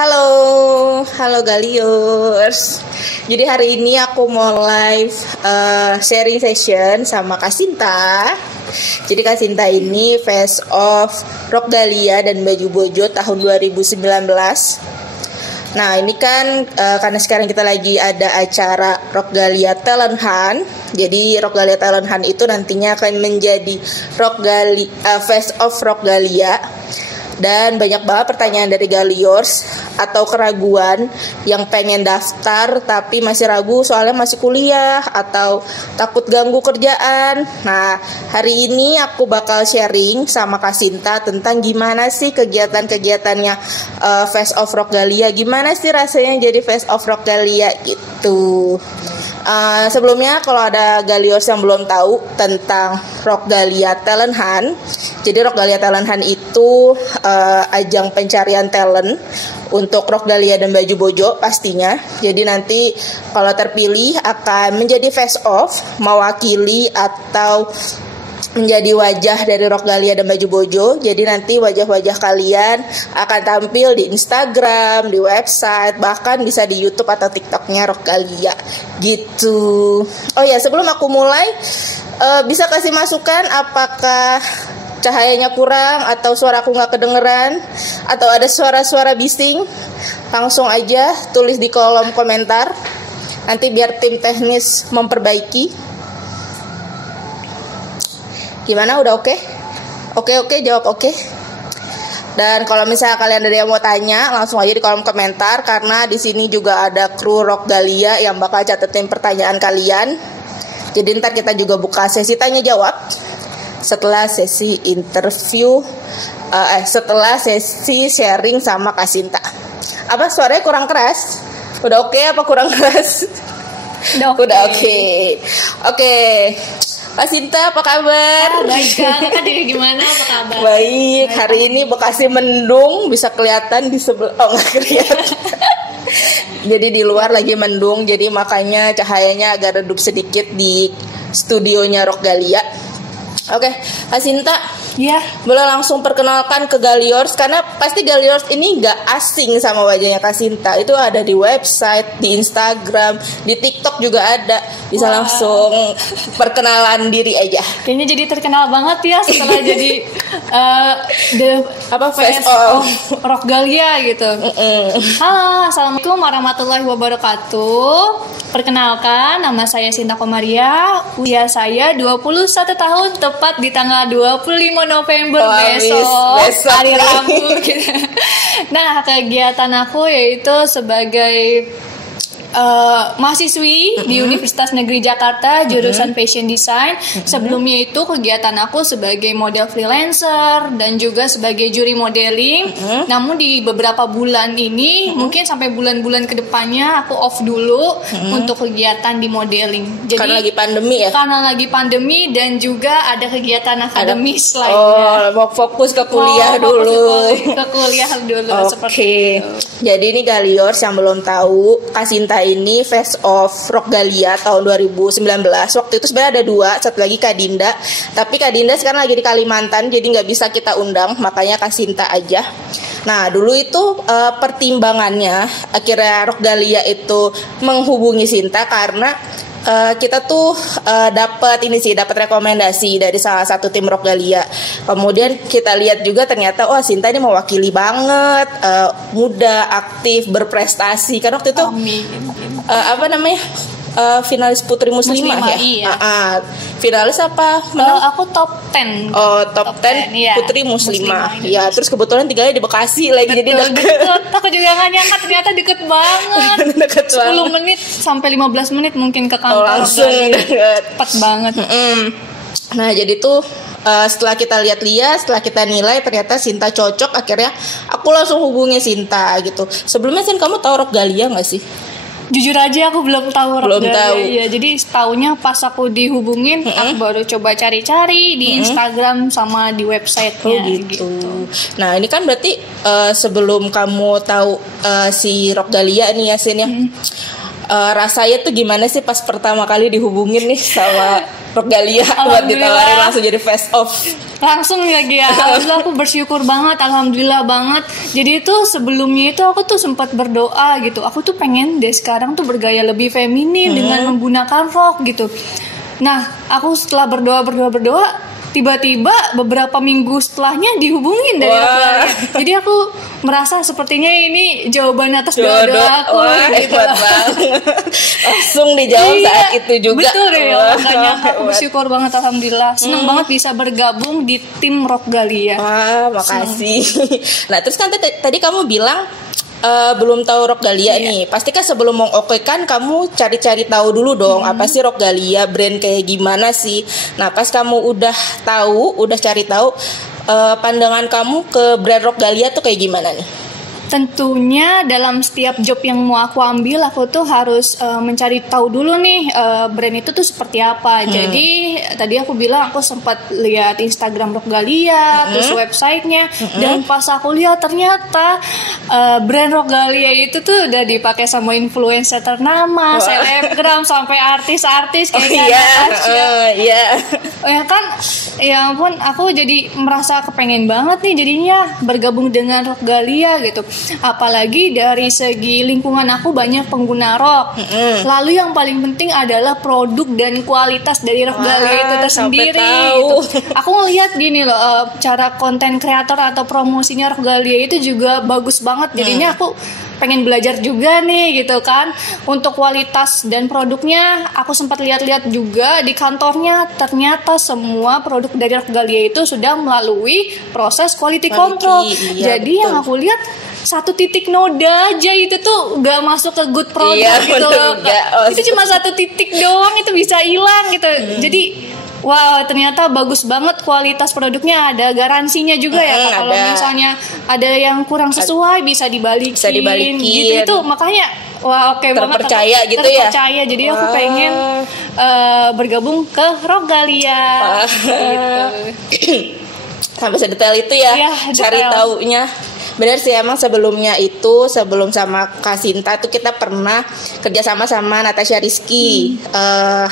Halo, halo Galiors. Jadi hari ini aku mau live sharing session sama Kak Sinta. Jadi Kak Sinta ini Face of Rock Dahlia dan Baju Bojo tahun 2019. Nah ini kan karena sekarang kita lagi ada acara Rock Dahlia Talent Hunt. Jadi Rock Dahlia Talent Hunt itu nantinya akan menjadi Face of Rock Dahlia. Dan banyak banget pertanyaan dari Galiors atau keraguan yang pengen daftar tapi masih ragu soalnya masih kuliah atau takut ganggu kerjaan. Nah, hari ini aku bakal sharing sama Kak Sinta tentang gimana sih kegiatan-kegiatannya Face of Rock Dahlia. Gimana sih rasanya jadi Face of Rock Dahlia gitu. Sebelumnya kalau ada Galiors yang belum tahu tentang Rock Dahlia Talent Hunt, jadi Rock Dahlia Talent Hunt itu ajang pencarian talent untuk Rock Dahlia dan Baju Bojo pastinya. Jadi nanti kalau terpilih akan menjadi face off, mewakili atau menjadi wajah dari Rock Dahlia dan Baju Bojo. Jadi nanti wajah-wajah kalian akan tampil di Instagram, di website, bahkan bisa di YouTube atau TikToknya Rock Dahlia gitu. Oh ya, sebelum aku mulai, bisa kasih masukan apakah cahayanya kurang atau suara aku nggak kedengeran atau ada suara-suara bising? Langsung aja tulis di kolom komentar. Nanti biar tim teknis memperbaiki. Gimana, udah oke? Oke, jawab oke. Dan kalau misalnya kalian ada yang mau tanya, langsung aja di kolom komentar karena di sini juga ada kru Rock Dahlia yang bakal catetin pertanyaan kalian. Jadi ntar kita juga buka sesi tanya jawab setelah sesi interview, setelah sesi sharing sama Kak Sinta. Apa suaranya kurang keras? Udah oke apa kurang keras? Udah oke. Oke. Kak Sinta, apa kabar? Baik, Kakak jadi gimana? Apa kabar? Baik, hari ini Bekasi mendung, bisa kelihatan di sebelah. Oh, nggak kelihatan. Jadi di luar lagi mendung, jadi makanya cahayanya agak redup sedikit di studionya Rock Dahlia. Oke, Kak Sinta, ya, boleh langsung perkenalkan ke Galiors karena pasti Galiors ini nggak asing sama wajahnya Kak Sinta. Itu ada di website, di Instagram, di TikTok juga ada. Bisa langsung perkenalan diri aja. Kayaknya jadi terkenal banget ya setelah jadi face of Rock Dahlia gitu. Halo, assalamualaikum warahmatullahi wabarakatuh. Perkenalkan, nama saya Sinta Komaria. Usia saya 21 tahun, tepat di tanggal 25 November besok hari Rabu gitu. Nah, kegiatan aku yaitu sebagai mahasiswi di Universitas Negeri Jakarta jurusan Fashion Design. Sebelumnya itu kegiatan aku sebagai model freelancer dan juga sebagai juri modeling. Namun di beberapa bulan ini mungkin sampai bulan-bulan kedepannya aku off dulu untuk kegiatan di modeling. Jadi karena lagi pandemi ya? Karena lagi pandemi dan juga ada kegiatan akademis lainnya. Mau fokus ke kuliah dulu. Ke kuliah dulu. Oke. Jadi ini Galiors yang belum tahu, Kak Sinta ini Face of Rock Dahlia tahun 2019. Waktu itu sebenarnya ada dua, satu lagi Kak Dinda. Tapi Kak Dinda sekarang lagi di Kalimantan, jadi nggak bisa kita undang, makanya Kak Sinta aja. Nah dulu itu pertimbangannya akhirnya Rock Dahlia itu menghubungi Sinta karena kita tuh dapat rekomendasi dari salah satu tim Rock Dahlia. Kemudian kita lihat juga ternyata Sinta ini mewakili banget, muda, aktif, berprestasi. Karena waktu itu finalis Putri Muslimah ya. Iya. Finalis apa? Aku top 10. Oh, top 10 iya. Putri Muslimah. Ya, terus kebetulan tinggalnya di Bekasi lagi. Betul, jadi deket. Aku juga gak nyangka ternyata deket banget. Deket 10 banget. Menit sampai 15 menit mungkin ke kantor. Langsung deket. Cepat banget. Nah, jadi tuh setelah kita lihat-lihat, setelah kita nilai ternyata Sinta cocok, akhirnya aku langsung hubungi Sinta gitu. Sebelumnya kamu tahu Rock Dahlia nggak sih? Jujur aja aku belum tahu Rock Dahlia. Iya, jadi setaunya pas aku dihubungin, aku baru coba cari-cari di Instagram sama di websitenya. Gitu. Nah ini kan berarti sebelum kamu tahu si Rock Dahlia nih ya Sin ya. rasanya tuh gimana sih pas pertama kali dihubungin nih sama Rogalia buat ditawarin langsung jadi face off? Langsung lagi ya. Alhamdulillah aku bersyukur banget, alhamdulillah banget. Jadi itu sebelumnya itu aku tuh sempat berdoa gitu. Aku tuh pengen deh sekarang tuh bergaya lebih feminin dengan menggunakan rok gitu. Nah, aku setelah berdoa, tiba-tiba beberapa minggu setelahnya dihubungin dari Rogalia. Jadi aku merasa sepertinya ini jawaban atas doa-doa aku. Gitu. Langsung dijawab saat itu juga. Betul ya, makanya aku bersyukur banget, alhamdulillah. Senang banget bisa bergabung di tim Rogalia. Wah, makasih. Nah, terus kan tadi kamu bilang belum tahu Rogalia nih. Pasti kan sebelum mengokekan kamu cari-cari tahu dulu dong apa sih Rogalia, brand kayak gimana sih. Nah, pas kamu udah cari tahu, pandangan kamu ke brand Rogalia tuh kayak gimana nih? Tentunya dalam setiap job yang mau aku ambil, aku tuh harus mencari tahu dulu nih brand itu tuh seperti apa. Jadi tadi aku bilang aku sempat lihat Instagram Rogalia, terus websitenya, dan pas aku lihat ternyata brand Rogalia itu tuh udah dipakai sama influencer ternama, selebgram sampai artis-artis kayak Natasha. Ya kan, ya ampun, aku jadi merasa kepengen banget nih jadinya bergabung dengan Rogalia gitu. Apalagi dari segi lingkungan aku banyak pengguna rok. Lalu yang paling penting adalah produk dan kualitas dari Rogalia itu tersendiri gitu. Aku ngeliat gini loh, cara konten kreator atau promosinya Rogalia itu juga bagus banget. Jadinya aku pengen belajar juga nih gitu kan. Untuk kualitas dan produknya aku sempat lihat-lihat juga di kantornya, ternyata semua produk dari Rogalia itu sudah melalui proses quality control. Jadi yang aku lihat 1 titik noda aja itu tuh gak masuk ke good product gitu loh. Itu cuma 1 titik doang itu bisa hilang gitu. Jadi wow, ternyata bagus banget kualitas produknya, ada garansinya juga ya. Kalau misalnya ada yang kurang sesuai bisa dibalikin. Gitu itu makanya wah oke banget, terpercaya gitu ya. Terpercaya. Jadi aku pengen bergabung ke Rogalia gitu. Sampai sedetail itu ya, cari taunya. Benar sih, emang sebelum sama Kak Sinta tuh kita pernah kerjasama sama Natasha Rizky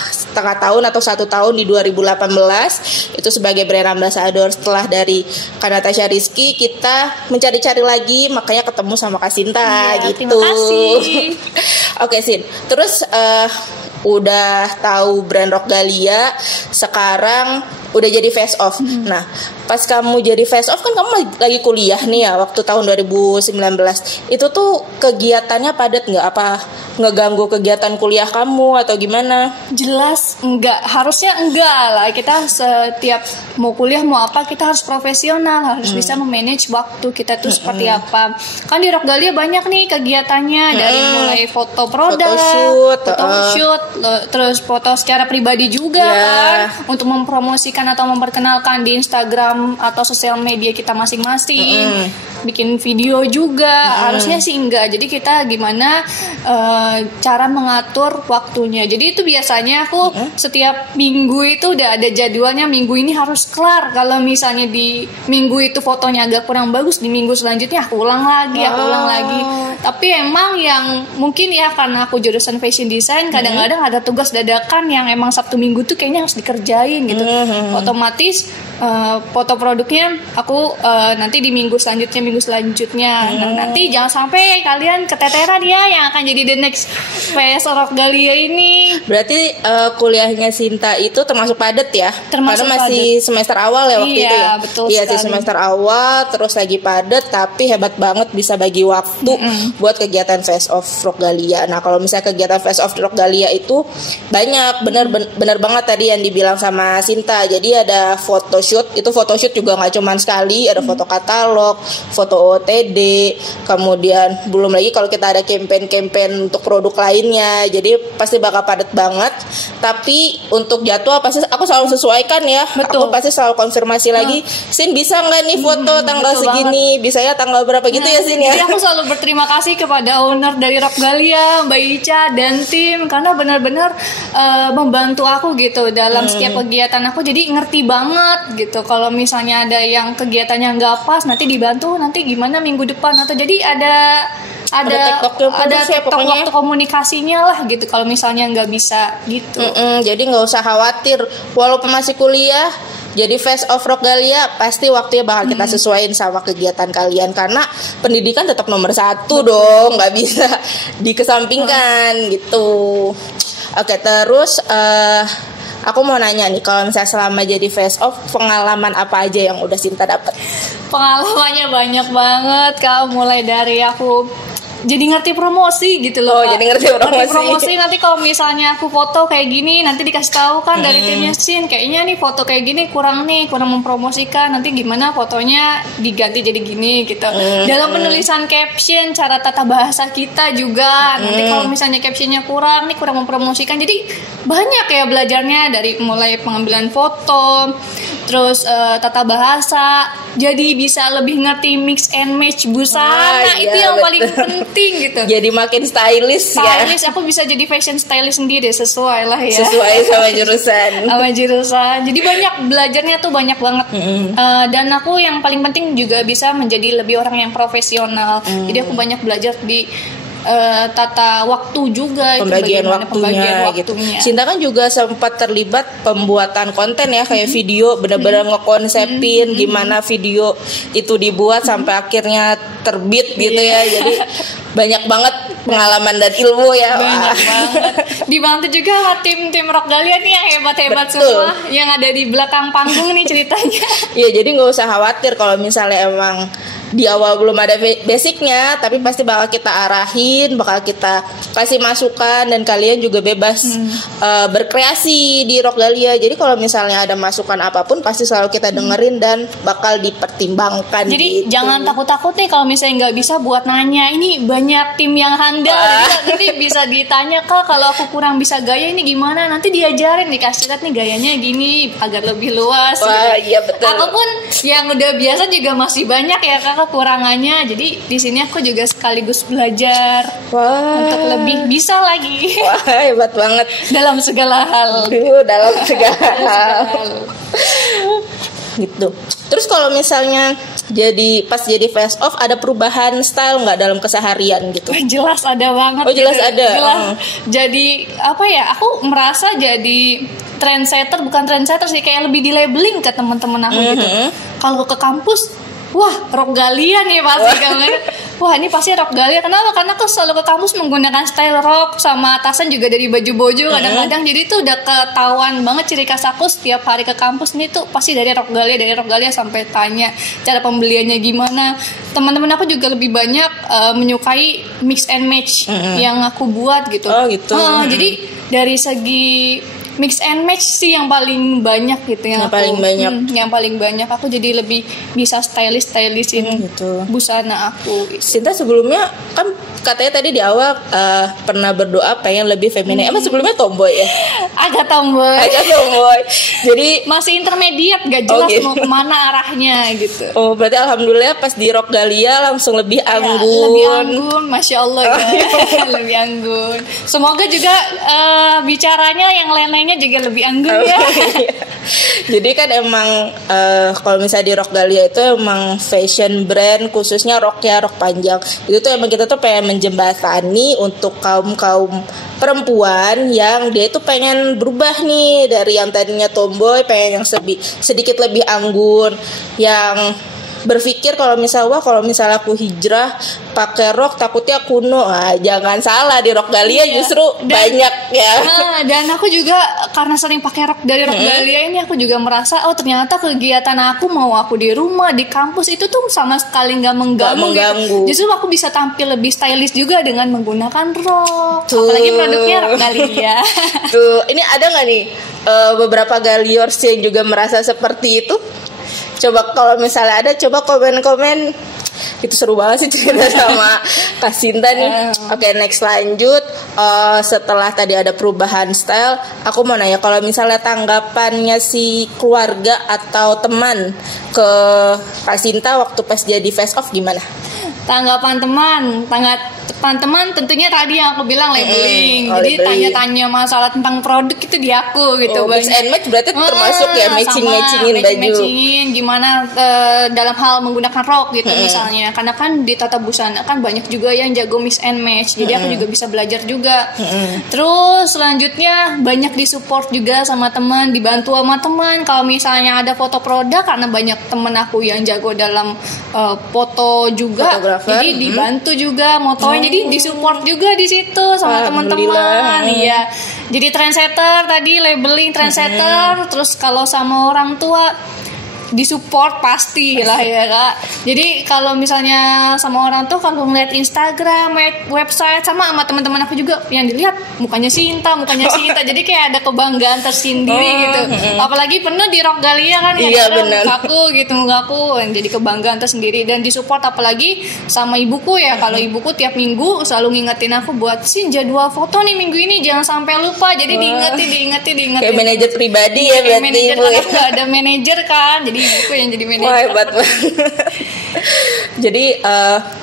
setengah tahun atau 1 tahun di 2018 itu sebagai brand ambassador. Setelah dari Kak Natasha Rizky kita mencari-cari lagi, makanya ketemu sama Kak Sinta gitu. Terima kasih. Oke Sin, terus udah tahu brand Rogalia, sekarang udah jadi face off. Nah, pas kamu jadi face off kan kamu lagi kuliah nih ya waktu tahun 2019. Itu tuh kegiatannya padat nggak? Apa ngeganggu kegiatan kuliah kamu atau gimana? Jelas enggak, harusnya enggak lah. Kita setiap mau kuliah mau apa kita harus profesional, harus bisa memanage waktu kita tuh seperti apa. Kan di Rogalia banyak nih kegiatannya, dari mulai foto produk, photoshoot, terus foto secara pribadi juga kan, untuk mempromosikan atau memperkenalkan di Instagram atau sosial media kita masing-masing. Bikin video juga, harusnya sih enggak. Jadi kita gimana cara mengatur waktunya. Jadi itu biasanya aku setiap minggu itu udah ada jadwalnya, minggu ini harus kelar. Kalau misalnya di minggu itu fotonya agak kurang bagus, di minggu selanjutnya aku ulang lagi. Tapi emang yang mungkin ya karena aku jurusan fashion design, kadang-kadang ada tugas dadakan yang emang Sabtu Minggu tuh kayaknya harus dikerjain gitu. Otomatis foto produknya aku nanti di minggu selanjutnya. Nah, nanti jangan sampai kalian keteteran ya yang akan jadi the next face Rogalia ini. Berarti kuliahnya Sinta itu termasuk padat ya? Termasuk karena masih semester awal ya waktu itu ya? Betul iya sih, semester awal terus lagi padat, tapi hebat banget bisa bagi waktu buat kegiatan face off Rogalia. Nah, kalau misalnya kegiatan face off Rogalia itu banyak, bener banget tadi yang dibilang sama Sinta. Jadi ada photoshoot, itu photoshoot juga nggak cuma sekali, ada foto katalog, foto OOTD, kemudian belum lagi kalau kita ada campaign untuk produk lainnya. Jadi pasti bakal padat banget. Tapi untuk jadwal pasti aku selalu sesuaikan ya. Betul. Aku pasti selalu konfirmasi lagi, Sin bisa nggak nih foto tanggal segini, bisa ya tanggal berapa gitu ya Sin ya. Jadi aku selalu berterima kasih kepada owner dari Rogalia, Mbak Ica dan tim, karena benar-benar membantu aku gitu dalam setiap kegiatan aku. Jadi ngerti banget gitu. Kalau misalnya ada yang kegiatannya nggak pas, nanti dibantu nanti gimana minggu depan, atau jadi ada ada TikTok pokoknya. waktu komunikasinya lah gitu kalau misalnya nggak bisa gitu. Jadi nggak usah khawatir walaupun masih kuliah. Jadi Face of Rockgalia pasti waktunya bakal kita sesuaiin sama kegiatan kalian karena pendidikan tetap nomor 1 dong, nggak bisa dikesampingkan gitu. Oke, terus aku mau nanya nih, kalau misalnya selama jadi Face of, pengalaman apa aja yang udah Sinta dapet? Pengalamannya banyak banget Kak, mulai dari aku jadi ngerti promosi gitu loh. Kak. Jadi ngerti promosi. Nanti kalau misalnya aku foto kayak gini, nanti dikasih tahu kan dari timnya Sin, kayaknya nih foto kayak gini kurang mempromosikan. Nanti gimana fotonya diganti jadi gini gitu. Dalam penulisan caption, cara tata bahasa kita juga. Nanti kalau misalnya captionnya kurang mempromosikan. Jadi banyak ya belajarnya dari mulai pengambilan foto, terus tata bahasa. Jadi bisa lebih ngerti mix and match busana. Itu yang paling penting gitu. Jadi makin stylish ya. Aku bisa jadi fashion stylist sendiri sesuai lah ya. Sesuai sama jurusan. Jadi banyak belajarnya tuh banyak banget. Dan aku yang paling penting juga bisa menjadi lebih orang yang profesional. Jadi aku banyak belajar di tata waktu juga, pembagian waktunya gitu. Sinta kan juga sempat terlibat pembuatan konten ya, kayak video benar-benar ngekonsepin gimana video itu dibuat sampai akhirnya terbit gitu ya. Jadi banyak banget pengalaman dan ilmu ya. Banyak banget. Dibantu juga sama tim Rockgalia nih yang hebat-hebat semua yang ada di belakang panggung nih ceritanya. Iya, jadi nggak usah khawatir kalau misalnya emang di awal belum ada basicnya, tapi pasti bakal kita arahin, bakal kita kasih masukan, dan kalian juga bebas berkreasi di Rockgalia. Jadi kalau misalnya ada masukan apapun pasti selalu kita dengerin dan bakal dipertimbangkan. Jadi gitu. Jangan takut-takut nih kalau misalnya nggak bisa buat nanya. Ini banyak tim yang handal, jadi bisa ditanya, Kak kalau aku kurang bisa gaya ini gimana, nanti diajarin, dikasih lihat nih gayanya gini agar lebih luas. Wah, iya betul. Aku pun yang udah biasa juga masih banyak ya Kak kekurangannya. Jadi di sini aku juga sekaligus belajar untuk lebih bisa lagi. Wah, hebat banget dalam segala hal. Dalam segala hal. Gitu. Terus kalau misalnya pas jadi Face Off ada perubahan style nggak dalam keseharian gitu? Jelas ada banget. Oh jelas gitu. ada. Jelas. Jadi apa ya? Aku merasa jadi bukan trendsetter sih, kayak lebih di labeling ke teman-teman aku gitu. Kalau ke kampus, wah Rockgalia nih pasti kamu. Wah ini pasti Rockgalia. Kenapa? Karena aku selalu ke kampus menggunakan style rock, sama atasan juga dari baju-baju kadang-kadang. Jadi itu udah ketahuan banget ciri khas aku setiap hari ke kampus nih tuh pasti dari Rockgalia sampai tanya cara pembeliannya gimana. Teman-teman aku juga lebih banyak menyukai mix and match yang aku buat gitu. Oh gitu. Jadi dari segi mix and match sih yang paling banyak gitu yang paling banyak aku jadi lebih bisa stylishin gitu busana aku. Sinta sebelumnya kan katanya tadi di awal pernah berdoa pengen lebih feminin. Emang sebelumnya tomboy ya? Agak tomboy. Jadi masih intermediate, gak jelas mau kemana arahnya gitu. Oh berarti alhamdulillah pas di Rockgalia langsung lebih anggun. Lebih anggun, masya Allah ya. Lebih anggun. Semoga juga bicaranya yang lain-lainnya juga lebih anggun ya. Jadi kan emang kalau misalnya di Rockgalia itu emang fashion brand khususnya rock panjang. Itu tuh emang kita tuh pengen menjembatani untuk kaum perempuan yang dia itu pengen berubah nih dari yang tadinya tomboy, pengen yang sedikit lebih anggun, yang berpikir kalau misalnya aku hijrah pakai rok takutnya kuno. Jangan salah, di Rockgalia justru banyak ya. Dan aku juga karena sering pakai rok dari Rockgalia ini, aku juga merasa ternyata kegiatan aku mau aku di rumah, di kampus itu tuh sama sekali nggak mengganggu. Gitu. Justru aku bisa tampil lebih stylish juga dengan menggunakan rok. Apalagi produknya Rockgalia. Tuh, ini ada nggak nih beberapa galiors yang juga merasa seperti itu? Coba kalau misalnya ada, coba komen-komen. Itu seru banget sih cerita sama Kak Sinta nih. Oke, next lanjut. Setelah tadi ada perubahan style, aku mau nanya kalau misalnya tanggapannya si keluarga atau teman ke Kak Sinta waktu pas jadi Face Off gimana? Tanggapan teman teman-teman tentunya tadi yang aku bilang labeling. Jadi labeling. tanya-tanya masalah tentang produk itu di aku gitu. Mix and match berarti termasuk ya matchingin baju. Matchingin gimana dalam hal menggunakan rok gitu misalnya. Karena kan di tata busana kan banyak juga yang jago mix and match. Jadi aku juga bisa belajar juga. Terus selanjutnya banyak disupport juga sama teman, dibantu sama teman. Kalau misalnya ada foto produk karena banyak temen aku yang jago dalam foto juga. Jadi dibantu juga motoin. Jadi disupport juga di situ sama teman-teman. Iya. Jadi trendsetter tadi labeling trendsetter. Terus kalau sama orang tua disupport pasti lah ya Kak. Jadi kalau misalnya sama orang tuh kalau ngeliat Instagram, website sama teman-teman aku juga yang dilihat mukanya Sinta. Jadi kayak ada kebanggaan tersendiri gitu. Apalagi penuh di Rock Galia kan ya, mukaku jadi kebanggaan tersendiri dan disupport apalagi sama ibuku ya. Kalau ibuku tiap minggu selalu ngingetin aku buat jadwal foto nih minggu ini jangan sampai lupa. Jadi diingetin. Kayak manajer pribadi ya berarti. Manajer kan aku gak ada manajer kan. Jadi ibuku yang jadi manajer. Wah, hebat banget. Jadi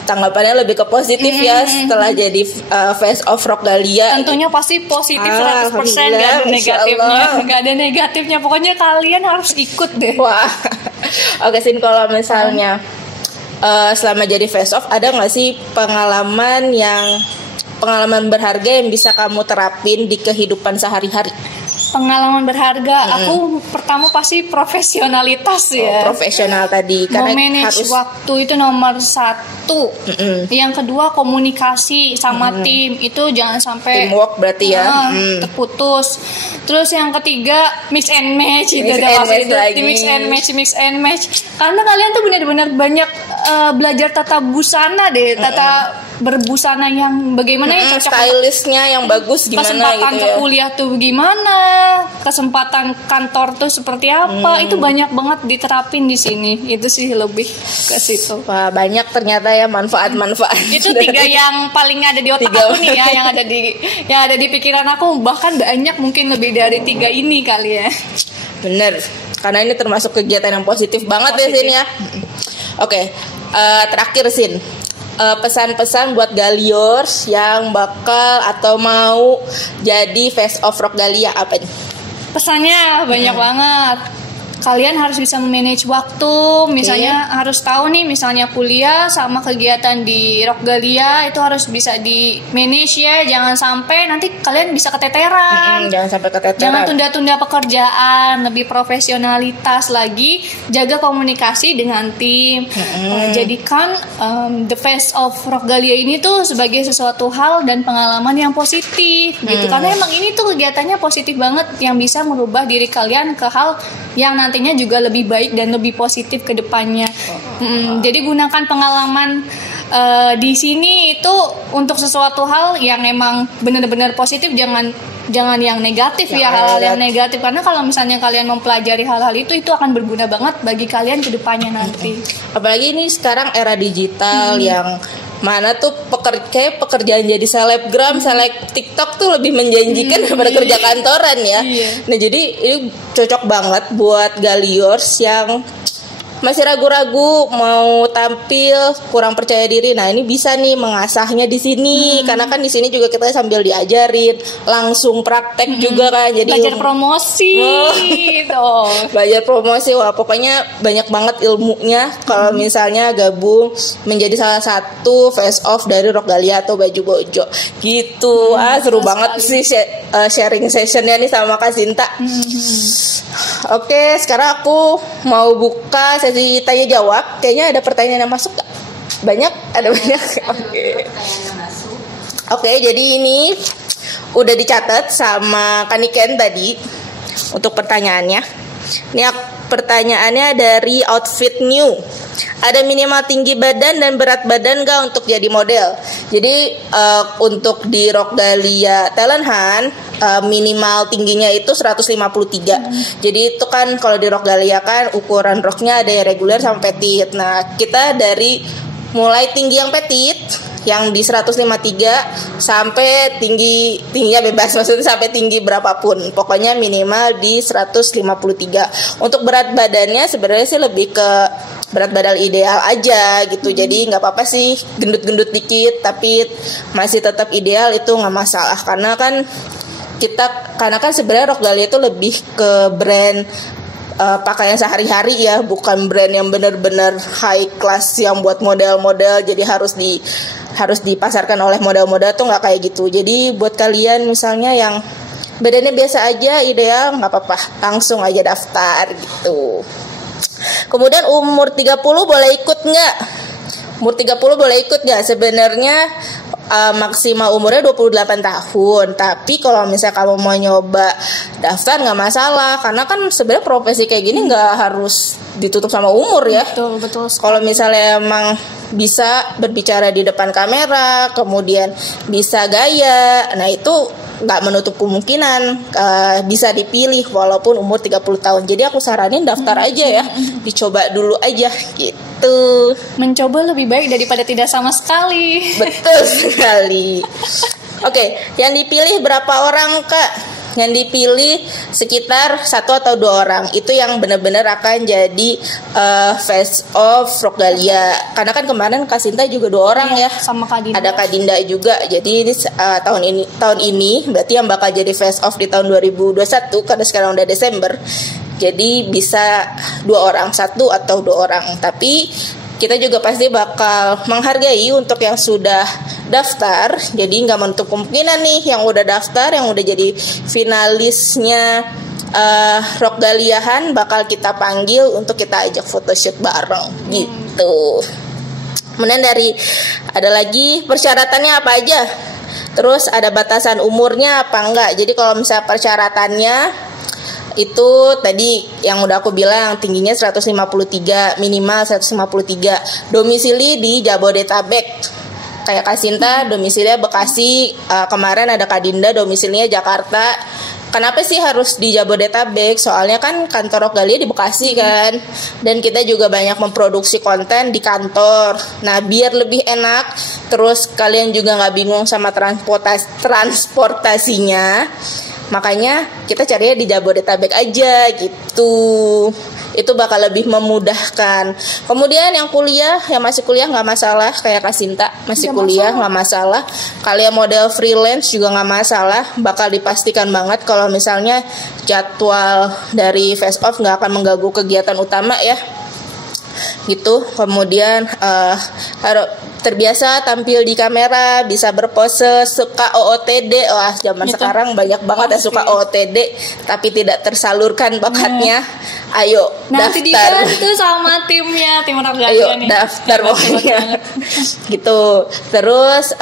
tanggapannya lebih ke positif ya setelah jadi face of Rock Galia. Tentunya pasti positif 100%, gak ada negatifnya. Gak ada negatifnya. Pokoknya kalian harus ikut deh. Wah. Oke Sin, kalau misalnya selama jadi face off ada nggak sih pengalaman berharga yang bisa kamu terapin di kehidupan sehari-hari? Pengalaman berharga, aku pertama pasti profesionalitas ya. Profesional tadi, karena manage waktu itu nomor 1. Yang kedua komunikasi sama tim itu jangan sampai teamwork berarti ya. Terputus. Terus yang ketiga mix and match itu mix and match. Karena kalian tuh benar-benar banyak belajar tata busana deh, tata berbusana yang bagaimana yang cocok, stylistnya yang bagus gimana kesempatan gitu ke ya. kuliah tuh gimana, kesempatan kantor tuh seperti apa, itu banyak banget diterapin di sini. Itu sih lebih ke situ. Wah, banyak ternyata ya manfaat-manfaat. Itu 3 yang paling ada di otak aku nih ya, yang ada di pikiran aku, bahkan banyak mungkin lebih dari 3 ini kali ya. Bener, karena ini termasuk kegiatan yang positif banget ya Sin ya. Oke, terakhir Sin, pesan-pesan buat Galiors yang bakal atau mau jadi face of Rock Galia apa nih? Pesannya banyak banget. Kalian harus bisa manage waktu, misalnya harus tahu nih, misalnya kuliah sama kegiatan di Rock Galia itu harus bisa di manage ya, jangan sampai nanti kalian bisa keteteran. Jangan tunda-tunda pekerjaan, lebih profesionalitas lagi, jaga komunikasi dengan tim. Jadikan the face of Rock Galia ini tuh sebagai sesuatu hal dan pengalaman yang positif gitu. Karena emang ini tuh kegiatannya positif banget yang bisa merubah diri kalian ke hal yang nantinya juga lebih baik dan lebih positif ke depannya. Jadi gunakan pengalaman di sini itu untuk sesuatu hal yang emang benar-benar positif, jangan yang negatif ya, hal-hal yang negatif, karena kalau misalnya kalian mempelajari hal-hal itu akan berguna banget bagi kalian ke depannya nanti. Apalagi ini sekarang era digital yang mana tuh pekerjaan jadi selebgram, seleb TikTok tuh lebih menjanjikan daripada kerja kantoran ya. Nah jadi ini cocok banget buat Galiors yang masih ragu-ragu mau tampil, kurang percaya diri. Nah, ini bisa nih mengasahnya di sini karena kan di sini juga kita sambil diajarin, langsung praktek juga kan. Jadi belajar promosi gitu. Belajar promosi, wah pokoknya banyak banget ilmunya kalau misalnya gabung menjadi salah satu face off dari Rock Galia atau Baju Bojo gitu. Seru banget sih sharing sessionnya nih sama Kak Sinta. Oke, sekarang aku mau buka sesi tanya jawab. Kayaknya ada pertanyaan yang masuk gak? Banyak? Ada banyak? Oke, jadi ini udah dicatat sama Kaniken tadi untuk pertanyaannya. Ini pertanyaannya dari Outfit New. Ada minimal tinggi badan dan berat badan gak untuk jadi model? Jadi untuk di Rock Galia Talent Hunt minimal tingginya itu 153. Jadi itu kan kalau di Rock Galia kan ukuran roknya ada yang reguler sama petit. Nah kita dari mulai tinggi yang petit yang di 153 sampai tingginya bebas, maksudnya sampai tinggi berapapun, pokoknya minimal di 153. Untuk berat badannya sebenarnya sih lebih ke berat badan ideal aja gitu. Jadi nggak apa-apa sih gendut-gendut dikit, tapi masih tetap ideal, itu nggak masalah. Karena kan sebenarnya Rockdahlia itu lebih ke brand pakaian sehari-hari ya, bukan brand yang benar-benar high class yang buat model-model jadi harus dipasarkan oleh model-model tuh, nggak kayak gitu. Jadi buat kalian misalnya yang badannya biasa aja ideal, nggak apa-apa, langsung aja daftar gitu. Kemudian umur 30 boleh ikut nggak? Umur 30 boleh ikut nggak? Sebenarnya maksimal umurnya 28 tahun. Tapi kalau misalnya kamu mau nyoba daftar nggak masalah, karena kan sebenarnya profesi kayak gini nggak harus ditutup sama umur ya. Betul. Kalau misalnya emang bisa berbicara di depan kamera, kemudian bisa gaya, nah itu nggak menutup kemungkinan bisa dipilih walaupun umur 30 tahun. Jadi aku saranin daftar aja ya, dicoba dulu aja gitu. Mencoba lebih baik daripada tidak sama sekali. Betul sekali. Oke, yang dipilih berapa orang, Kak? Yang dipilih sekitar 1 atau 2 orang. Itu yang benar-benar akan jadi face of Rockdahlia. Karena kan kemarin Kak Sinta juga 2 orang ya. Sama Kak Dinda. Ada Kak Dinda juga. Jadi ini tahun ini berarti yang bakal jadi face of di tahun 2021 karena sekarang udah Desember. Jadi bisa 2 orang, 1 atau 2 orang. Tapi kita juga pasti bakal menghargai untuk yang sudah daftar. Jadi nggak menutup kemungkinan nih yang udah daftar, yang udah jadi finalisnya Rockdahliahan bakal kita panggil untuk kita ajak photoshoot bareng gitu. Kemudian ada lagi persyaratannya apa aja? Terus ada batasan umurnya apa enggak? Jadi kalau misalnya persyaratannya itu tadi yang udah aku bilang, tingginya 153, minimal 153, domisili di Jabodetabek. Kayak Kak Sinta domisilinya Bekasi, kemarin ada Kak Dinda domisilinya Jakarta. Kenapa sih harus di Jabodetabek? Soalnya kan kantor Rockdahlia di Bekasi kan, dan kita juga banyak memproduksi konten di kantor. Nah biar lebih enak, terus kalian juga nggak bingung sama transportasinya, makanya kita carinya di Jabodetabek aja gitu. Itu bakal lebih memudahkan. Kemudian yang masih kuliah nggak masalah, kayak Kak Sinta masih kuliah nggak masalah. Kalian model freelance juga nggak masalah. Bakal dipastikan banget kalau misalnya jadwal dari face off nggak akan mengganggu kegiatan utama ya. Gitu. Kemudian harus terbiasa tampil di kamera, bisa berpose, suka OOTD. Wah, zaman sekarang banyak banget yang suka OOTD tapi tidak tersalurkan bakatnya. Ayo nanti daftar. Nanti dibantu sama timnya, tim Rockdahlia Ayo nih. daftar pokoknya. Gitu. Terus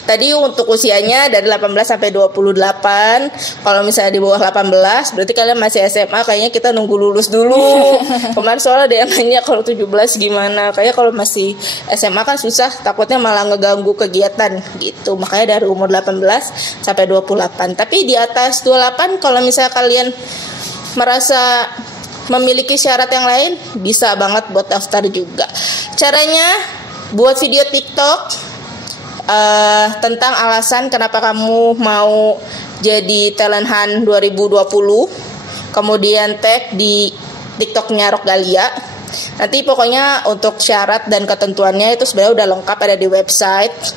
tadi untuk usianya dari 18 sampai 28. Kalau misalnya di bawah 18 berarti kalian masih SMA, kayaknya kita nunggu lulus dulu. Kemarin soalnya ada yang nanya kalau 17 gimana. Kayaknya kalau masih SMA kan susah, takutnya malah ngeganggu kegiatan gitu. Makanya dari umur 18 sampai 28. Tapi di atas 28 kalau misalnya kalian merasa memiliki syarat yang lain, bisa banget buat daftar juga. Caranya buat video TikTok tentang alasan kenapa kamu mau jadi Talent Hunt 2020, kemudian tag di TikToknya Rockdahlia. Nanti pokoknya untuk syarat dan ketentuannya itu sebenarnya udah lengkap, ada di website.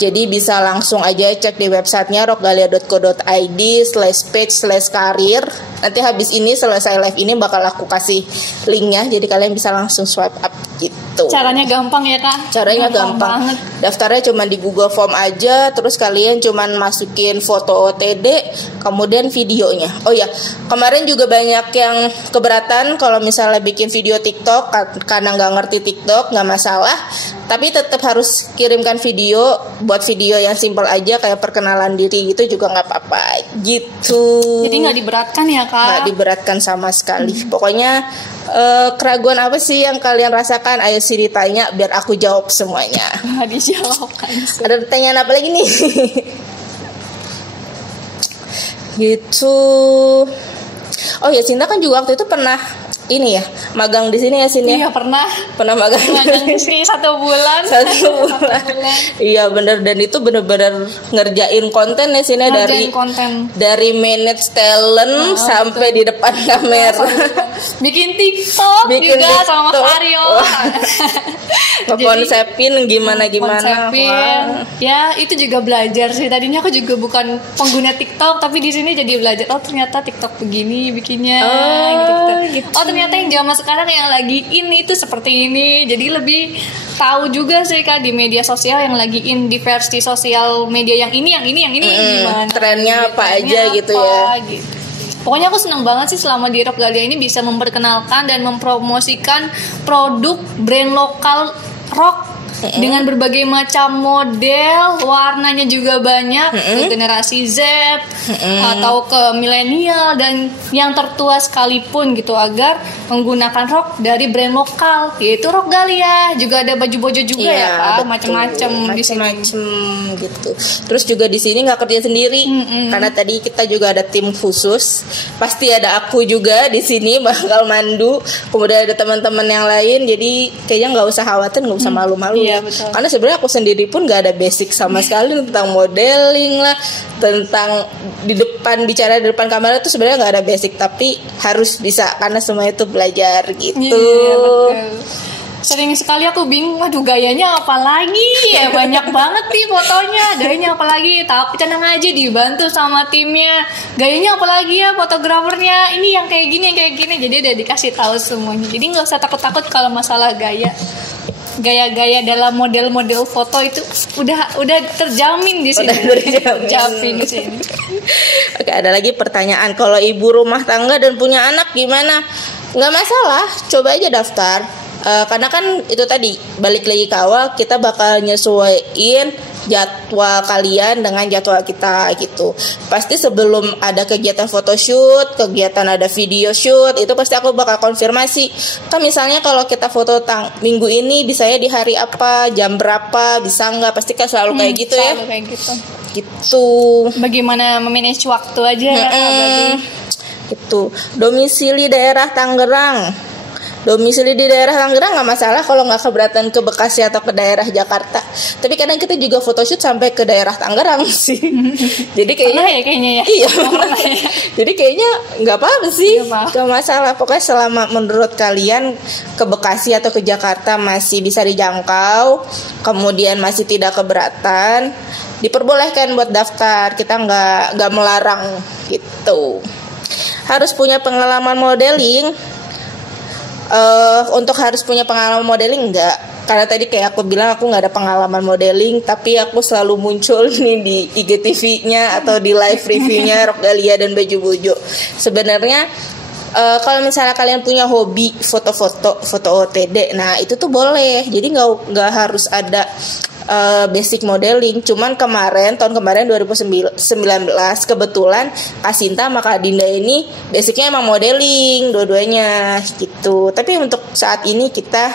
Jadi bisa langsung aja cek di websitenya rockdahlia.co.id/page/karir. Nanti habis ini selesai live ini bakal aku kasih linknya, jadi kalian bisa langsung swipe up gitu. Caranya gampang ya Kak? Caranya gampang. Daftarnya cuma di Google Form aja, terus kalian cuma masukin foto OTD, kemudian videonya. Oh ya, kemarin juga banyak yang keberatan kalau misalnya bikin video TikTok karena nggak ngerti TikTok, nggak masalah. Tapi tetap harus kirimkan video, buat video yang simple aja kayak perkenalan diri gitu juga nggak apa-apa gitu. Jadi nggak diberatkan ya Kak? Nggak diberatkan sama sekali. Pokoknya keraguan apa sih yang kalian rasakan? Ayo sih ditanya biar aku jawab semuanya. Nggak dijawab kan? Ada pertanyaan apa lagi nih? Gitu. Oh ya, Cinta kan juga waktu itu pernah ini ya, magang di sini ya Sin ya? Iya pernah Magang di sini 1 bulan. 1 bulan. Iya bener, dan itu bener-bener ngerjain konten ya Sin ya, dari manage talent sampai di depan kamera. Bikin TikTok juga sama Mas Aryo. Konsepin gimana. Ya itu juga belajar sih. Tadinya aku juga bukan pengguna TikTok, tapi di sini jadi belajar. Oh ternyata TikTok begini bikinnya. Gitu. Oh ternyata yang zaman sekarang yang lagi ini itu seperti ini. Jadi lebih tahu juga sih Kak di media sosial yang lagi in, di versi sosial media yang ini gimana. Trennya apa aja gitu ya. Gitu. Pokoknya aku senang banget sih selama di Rockgalia ini bisa memperkenalkan dan mempromosikan produk brand lokal rock dengan berbagai macam model, warnanya juga banyak, ke generasi Z atau ke milenial dan yang tertua sekalipun gitu, agar menggunakan rok dari brand lokal yaitu Rockgalia. Juga ada baju bojo juga ya Pak, macam-macam di sini gitu. Terus juga di sini nggak kerja sendiri karena tadi kita juga ada tim khusus. Pasti ada aku juga di sini bakal mandu. Kemudian ada teman-teman yang lain. Jadi kayaknya nggak usah khawatir, nggak usah malu-malu. Iya, betul. Karena sebenarnya aku sendiri pun gak ada basic sama sekali tentang modeling lah, tentang bicara di depan kamera itu sebenarnya gak ada basic, tapi harus bisa karena semua itu belajar gitu. Iya, betul. Sering sekali aku bingung, aduh gayanya apa lagi ya, banyak banget nih fotonya, gayanya apa lagi, tapi tenang aja dibantu sama timnya, gayanya apa lagi ya, fotografernya ini yang kayak gini, jadi udah dikasih tahu semuanya. Jadi nggak usah takut-takut kalau masalah gaya dalam model-model foto itu udah terjamin di sini. Terjamin di sini. Oke, ada lagi pertanyaan, kalau ibu rumah tangga dan punya anak gimana? Nggak masalah, coba aja daftar. Karena kan itu tadi balik lagi ke awal, kita bakal nyesuaiin jadwal kalian dengan jadwal kita gitu. Pasti sebelum ada kegiatan photoshoot, kegiatan ada video shoot, itu pasti aku bakal konfirmasi. Kan misalnya kalau kita foto minggu ini bisanya di hari apa, jam berapa, bisa nggak? Pasti kan selalu kayak gitu ya. Selalu kayak gitu. Gitu. Bagaimana memanage waktu aja ya. Itu domisili daerah Tangerang. Domisili di daerah Tangerang nggak masalah kalau nggak keberatan ke Bekasi atau ke daerah Jakarta. Tapi kadang kita juga photoshoot sampai ke daerah Tangerang sih. Jadi kayaknya ya. Iya. Jadi kayaknya nggak apa-apa sih, nggak masalah. Pokoknya selama menurut kalian ke Bekasi atau ke Jakarta masih bisa dijangkau, kemudian masih tidak keberatan, diperbolehkan buat daftar. Kita nggak melarang gitu. Harus punya pengalaman modeling. Untuk harus punya pengalaman modeling enggak, karena tadi kayak aku bilang aku nggak ada pengalaman modeling, tapi aku selalu muncul nih di IGTV-nya atau di live review-nya Rockgalia dan Baju Bojo. Sebenarnya kalau misalnya kalian punya hobi foto OTD, nah itu tuh boleh. Jadi nggak harus ada basic modeling. Cuman tahun kemarin 2019 kebetulan Kak Sinta sama Kak Dinda ini basicnya emang modeling dua-duanya gitu. Tapi untuk saat ini kita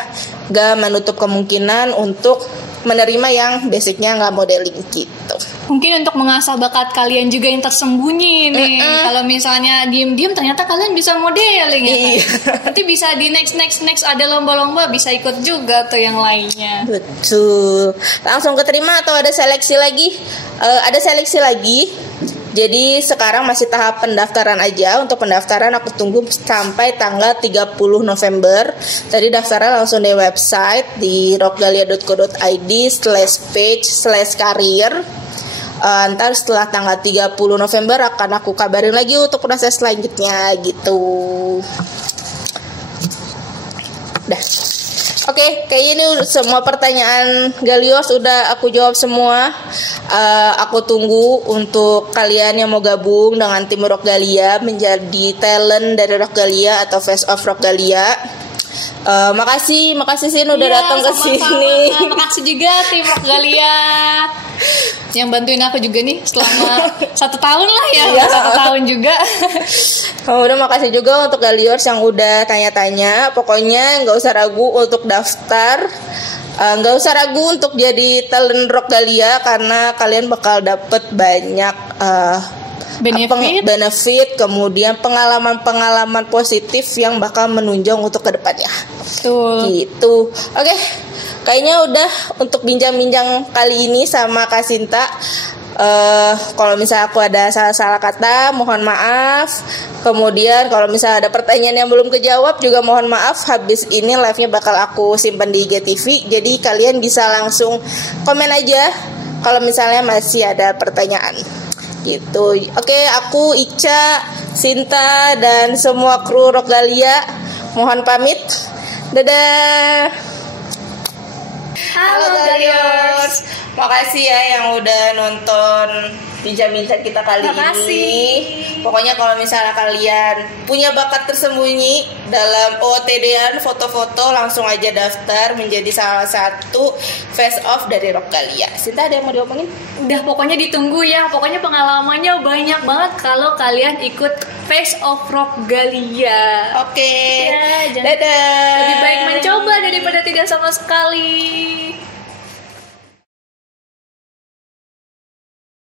gak menutup kemungkinan untuk menerima yang basicnya nggak modeling gitu. Mungkin untuk mengasah bakat kalian juga yang tersembunyi nih. Kalau misalnya diem-diem ternyata kalian bisa modeling ya. Nanti bisa di next ada lomba-lomba bisa ikut juga tuh yang lainnya. Betul. Langsung keterima atau ada seleksi lagi? Ada seleksi lagi. Jadi sekarang masih tahap pendaftaran aja. Untuk pendaftaran aku tunggu sampai tanggal 30 November. Tadi daftaran langsung di website di rockgalia.co.id/page/career. Ntar setelah tanggal 30 November akan aku kabarin lagi untuk proses selanjutnya gitu. Udah. Oke, kayaknya ini semua pertanyaan Galios udah aku jawab semua. Aku tunggu untuk kalian yang mau gabung dengan tim Rockgalia menjadi talent dari Rockgalia atau face of Rockgalia. Makasih Sin udah datang ke sini. Makasih juga tim Rockgalia yang bantuin aku juga nih selama 1 tahun lah ya. 1 tahun juga. Udah makasih juga untuk Galiors yang udah tanya-tanya. Pokoknya nggak usah ragu untuk daftar, nggak usah ragu untuk jadi talent Rockgalia karena kalian bakal dapet banyak benefit, kemudian pengalaman-pengalaman positif yang bakal menunjang untuk kedepannya. Betul. Gitu. Oke, kayaknya udah untuk bincang-bincang kali ini sama Kak Sinta. Kalau misalnya aku ada salah-salah kata, mohon maaf. Kemudian kalau misalnya ada pertanyaan yang belum kejawab juga mohon maaf. Habis ini live-nya bakal aku simpan di IGTV. Jadi kalian bisa langsung komen aja kalau misalnya masih ada pertanyaan. Gitu. Oke, aku Ica, Sinta dan semua kru Rockgalia mohon pamit. Dadah. Halo Galiors. Makasih ya yang udah nonton bincang-bincang kita kali ini. Pokoknya kalau misalnya kalian punya bakat tersembunyi dalam OOTD-an foto-foto, langsung aja daftar menjadi salah satu face off dari Rockgalia. Sinta, ada yang mau diomongin? Udah, pokoknya ditunggu ya. Pokoknya pengalamannya banyak banget kalau kalian ikut face off Rockgalia. Oke. Ya, dadah. Lebih baik mencoba daripada tidak sama sekali.